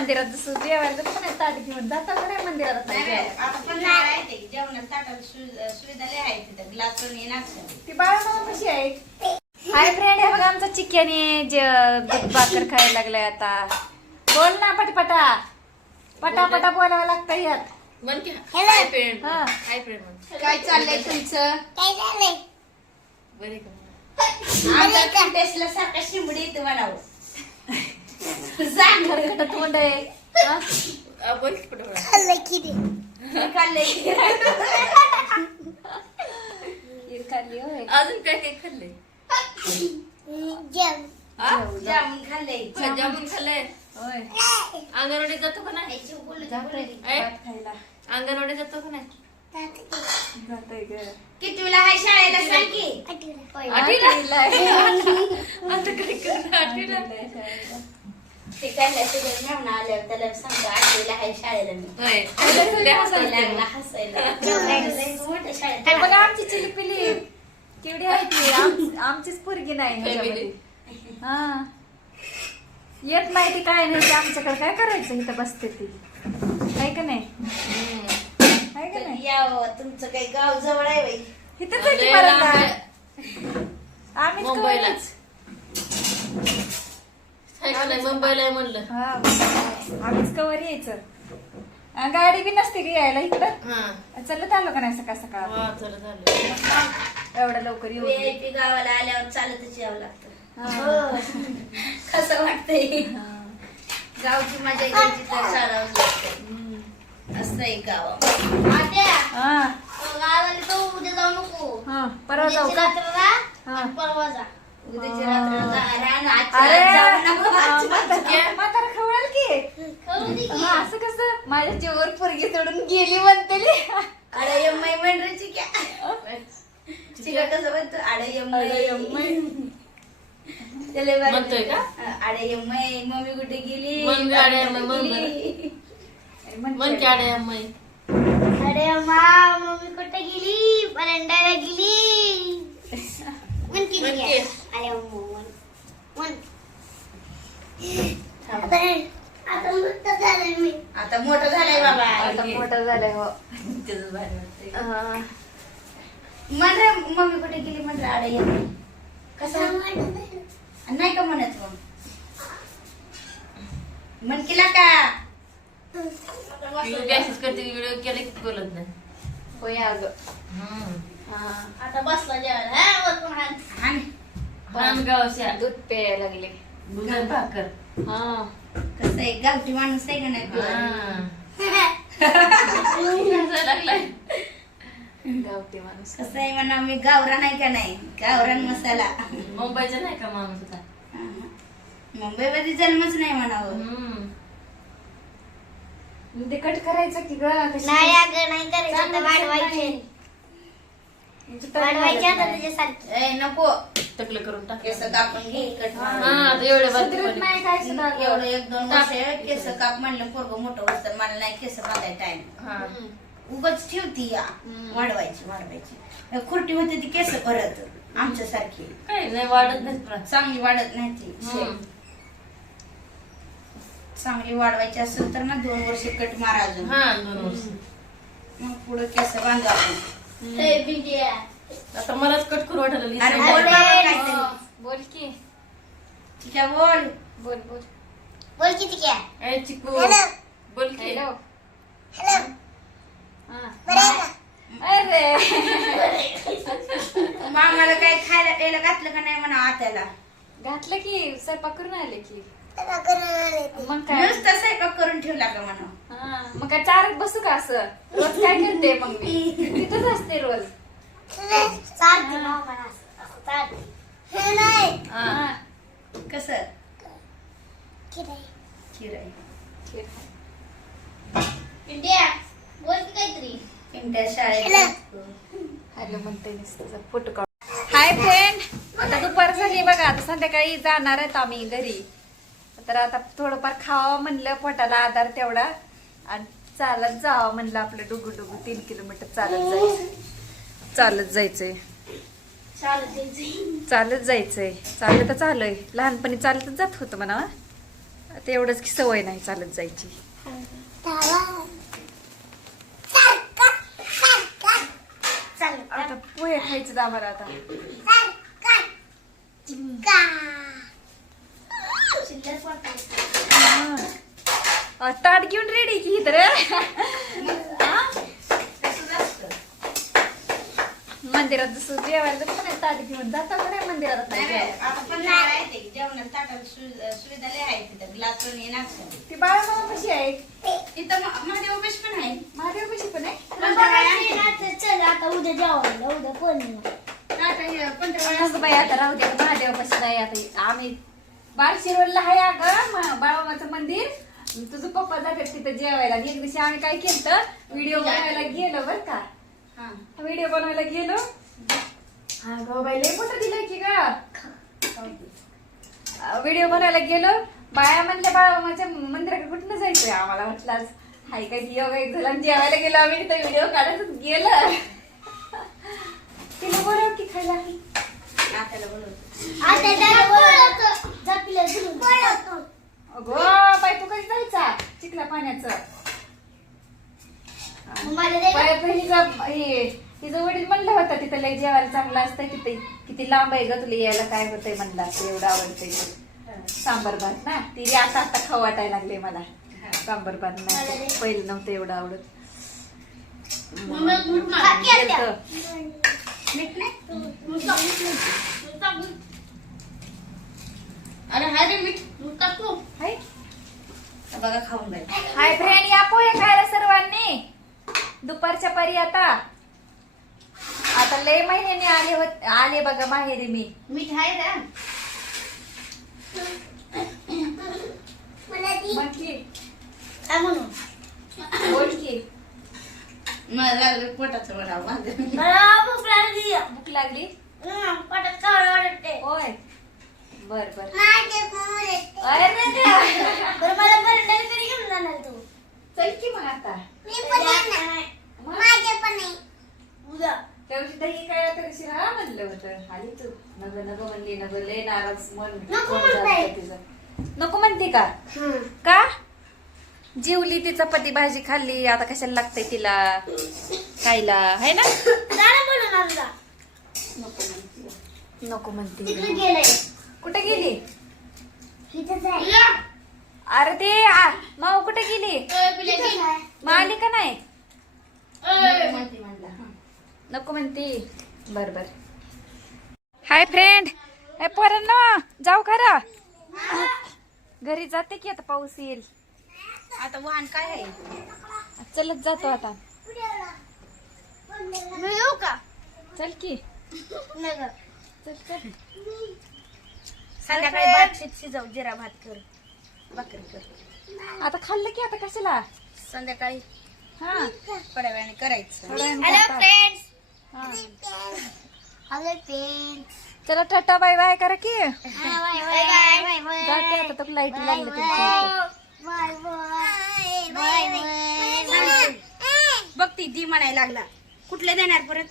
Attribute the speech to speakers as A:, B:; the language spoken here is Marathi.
A: मंदिरात जसं जेवायला जातो नाही? ताट घेऊन जाता का नाही मंदिरात?
B: नाही,
A: जेवायला?
B: आता पण आहे ते. जेवणात ताटात सु- सुविधा लय आहे तिथं. ग्लास पण येणार
A: ती बाळा कशी आहे? हाय फ्रेंड हे बघा आमचा चिक्याने जे दूध भाकर खायला लागलाय आता. बोल ना पटपटा. पटा पटा बोलावं लागतं यात.
C: म्हण की हाय फ्रेंड
A: हा.
C: हाय फ्रेंड म्हण.
B: काय चाललंय तुमचं?
C: बरे का?
B: आमच्या कंटेस्टला सारखा शिंबडी इथं म्हणावं
A: तोंड आहे? हा?
C: आ, बोल की पटापट.
B: मी खाल्लंय
A: खीर खाल्ली होय.
C: अजून काय काय खाल्लंय? हा?
B: जामुन खाल्लंय.
C: हा, जामुन खाल्लंय?
A: होय.
C: जातो का नाही?
A: जातोय? भात खायला.
C: जातो का नाही?
A: जातोय ग.
B: कितवीला हाय शाळेला? सांग की.
C: आठवीला.
A: आठवीला? आहे.
C: आता काय करणार? आठवीला?
B: ते काय तुझ्या मेहून आल्यावर त्याला सांगतो आठवीला हाय शाळेला मी.
C: होय. लय हसायला
B: लागला. हसायला मोठ्या शाळेत
A: हे बघा आमची चिली पिली केवढी आहे ती. आम- आमचीच पोरगी नाही ह्याच्यामध्ये. हा. येत नाही ती काय नाही ती आमच्याकडे. काय करायचं इथं बसते ती? आहे का नाही?
C: हम्म.
A: आहे का नाही?
B: यावं? तुमचं काही गाव जवळ आहे बाई.
A: इथंच आहे ती
C: लय
A: परत
C: लांब
A: आहे.
C: आहे.
A: आम्हीच
C: मुंबईला.
A: कवरीच.
C: हाय का नाही मुंबईला आहे म्हणलं.
A: हा आम्हीच कवर यायचं. गाडी बी नसते की यायला इकडं.
C: हा.
A: चालत आलो का नाही सकाळ सकाळ?
C: हा चला झालं
A: एवढं लवकर येऊ
B: व्हीआयपी गावाला आल्यावर चालतच यावं लागतं.
A: हा.
B: कसं वाटतंय?
A: हा.
B: गावची मजा घ्यायची तर लागतं. असं आहे गाव.
A: हा.
B: गावाला तो उद्या जाऊ नको.
A: हा परवा जाऊ का? हा.
B: परवा जा. उद्याची रात्र जा- रान
A: अरे
B: आजची रात जाऊ नको. आजची रात
A: म्हातारा म्हातारा खवळाल की.
B: करू दे की.
A: असं कसं? माझ्या जीवर पोरगी सोडून गेली म्हणते
B: अरे यम्माई म्हणण्याची क्या? चिका कसं म्हणतो अरे यम्माई. त्याला बारी-
C: म्हणतोय का?
B: अरे यम्माई मम्मी कुठे गेली?
C: मन गं, अरे यम्माई, मन
B: गेली.
C: मन की आडे अम्माई
D: अरे. मा मम्मी कुठे गेली? बरंडाला गेली. मन किती
C: मन
D: आहे?
C: की.
D: अरे मन मन आता आता मोठं झालं मी.
B: आता मोठं झालंय बाबा.
A: आता मोठं झालंय हो.
C: भारी वाटतंय.
A: हा.
B: रे मम्मी कुठे गेली? म्हटलं अरे यम्माई कसं?
D: मोठं झालं.
B: नाही. का म्हणत मग? म्हण केला का?
C: व्हिडिओ मॅसेज करते व्हिडिओ केला की बोलत नाही.
A: होय अगं.
C: हम्म.
A: हा.
D: आता बसला जेवायला. हा वरतून हाण.
C: पानगावच्या
A: दूध प्यायला लागले.
C: दुधात भाकर
A: हा.
B: कसं आहे? गावठी माणूस आहे का नाही
C: हा. लागलाय.
A: गावठी माणूस.
B: कसं आहे म्हणा मी गावरान आहे का नाही? गावरान मसाला.
C: मुंबईचा नाही का माणूस होता
B: मुंबईमध्ये जन्मच नाही म्हणावं
C: हम्म.
A: ते कट करायचं की ग? कशी?
D: नाही अगं नाही करायचं
A: चांगलं
D: वाढवायचे. आता. त्याच्यासारखे
B: ए नको.
C: टकलं करून टाक.
B: केस कापून घे कट
A: हा.
C: आता एवढे
A: सुधरत नाही काय सुद्धा
B: एवढं एक दोन वर्ष केस काप म्हणलं पोरग मोठं होतं मला नाही केस बांधाय टाइम
C: हा.
B: उगाच ठेवती या. वाढवायची वाढवायची. खुरटी होती ती केस परत. आमच्यासारखी.
C: काही नाही वाढत नाही
B: चांगली वाढत नाही ती
C: हम्म.
B: चांगली वाढवायची असेल तर ना दोन वर्ष कट मारा अजून.
C: हा दोन वर्ष.
B: मग पुढे केस बांधा आपण.
C: आता मलाच कट करू वाटायला लागली.
B: अरे बोल बाबा काहीतरी.
A: बोल की.
B: बोल.
A: बोल बोल.
D: बोल किती काय
C: ए, चिकू.
D: हॅलो.
C: बोल की.
A: हॅलो.
D: हॅलो.
A: हा.
D: बरं आहे का?
A: अरे.
B: मामाला काय खायला प्यायला घातलं का नाही म्हणा आत्याला?
A: घातलं की स्वयंपाक करून आले की. मग काय?
B: नुसतं स्वयंपाक करून ठेवला का म्हणा
A: हा, मग काय चारत बसू का असं? रोज काय करते मग मी? तिथंच असते रोज.
D: चालते मामाला असं- असं चालते. हे नाही.
C: हा.
A: हा.
B: कसं?
D: किती आहे बोल की काहीतरी.
B: पिंट्या शाळेत
A: हॅलो म्हणते नुसतं फोटो काढ हाय फ्रेंड आता दुपार झाली बघा. आता संध्याकाळी जाणार आहेत आम्ही घरी. तर आता थोडंफार खावं म्हणलं पोटाला आधार तेवढा. आणि चालत जावं म्हणलं आपलं डुगू डुगू तीन किलोमीटर चालत जायचं. चालत जायचंय.
D: चालते
A: जायचंय. चालत तर चालय लहानपणी चालतच जात होतं म्हणा आता एवढंच की सवय नाही चालत जायची. आता पोहे खायचं आम्हाला आता. हा. ताट घेऊन रेडी की इतर मंदिरात जसं जेवायला जातो ना ताट घेऊन जातात का नाही मंदिरात?
B: आता पण आहे ते. जेवणाला ताटाला सु- सुविधा लय आहे तिथं. ग्लास पण येणार
A: ती बाळा कशी आहे?
B: इथं महादेव बेश पण आहे.
A: महादेव कशी पण आहे?
D: चल आता उद्या जेवायला उद्या पौर्णिमा
B: हे पंधरा
A: बाई आता राहू दे. महादेव कशी नाही आता आम्ही बारशिरोडला आहे अगं म- बाळामाचं मंदिर. तुझं पप्पा जातात तिथं जेवायला. एक दिवशी आम्ही काय केलं व्हिडिओ बनवायला गेलो बर का.
B: हा.
A: व्हिडिओ बनवायला गेलो. हा गो बाई लय मोठं दिलंय की ग. व्हिडिओ बनवायला गेलो. बाया म्हणल्या बाळामाच्या मंदिराकडे कुठं जायचंय? आम्हाला म्हटलं आज हाय काय योगा एक झाला जेवायला गेलो आम्ही. तिथं व्हिडिओ काढतच गेलं. तिला बोलव की खायला.
B: नात्याला बोलवतो
D: आता त्याला बोलवतो जपलं धरून बोलवतो
A: अगं बाई तू कधी जायचा चिखला पाण्याचं
D: मला दे
A: परत हिचं हे हिचं वडील म्हणलं होतं तिथं लय जेवायला चांगलं असतंय तिथे किती लांब आहे ग तुला यायला काय होतंय म्हणलं असं एवढं आवडतंय. सांबर भात ना ती आता आता खाऊ वाटायला लागले मला. सांबर भात नाही पहिलं नव्हतं एवढं आवडत.
B: अरे हाय रे मीठ बघा खाऊन बाई
A: हाय फ्रेंड या पोहे खायला सर्वांनी. दुपारच्या परी आता. आता लय महिन्याने आले होत आले बघा माहेरी मी.
B: मीठ आहे ना?
D: मला दी.
A: मग की.
D: काय म्हणून.
A: बोल की.
B: मला लागलं पोटाचं वडाव माझं
D: मला भूक लागली.
A: भूक लागली?
D: हं, पोटात वाटते
A: होय. बर बर. अरे देवा.
D: बरं मला कधी घेऊन जाणार तू.
A: चल की मग आता.
D: मी पण येणार.
A: मग?
D: माझे पण आहे उद्या.
A: त्या दिवशी दही काय तर शिरा म्हणलं होतं. आली तू. नग नग म्हणली नग लय नाराज मन.
D: नको
A: मन झालं
D: म्हणताय.
A: तिचं. नको म्हणते का? का? जीवली ती चपाती भाजी खाल्ली. आता कशाला लागतंय तिला? खायला. है ना?
D: बोलून
A: नको म्हणते.
D: तिकडे गेलंय.
A: कुठे गेली?
D: इथंच आहे.
A: अरे ते आ, माऊ कुठे गेली. मग आली का नाही? नको म्हणते बर बर. हाय फ्रेंड ए पोरांनो जाऊ खरा. घरी जाते की आता पाऊस येईल.
B: आता वाहन काय आहे?
A: चलत जातो आता.
D: मी येऊ का?
A: चल की.
B: संध्याकाळी भात शिज शिजव जिरा भात कर. भाकरी कर.
A: आता खाल्लं की आता कशाला?
B: संध्याकाळी.
A: हा.
B: थोड्या वेळाने करायचं.
A: थोड्या वेळाने
D: हॅलो
A: करतात.
D: फ्रेंड्स
A: हा.
D: हॅलो फ्रेंड्स
A: चला टाटा बाय बाय करा की.
D: Bye bye bye bye.
A: जाते आता तर लाइट लागली तुमच्या इथं.
D: Bye bye. Bye bye.
B: बघ ती दी म्हणायला लागला. कुठले देणार परत?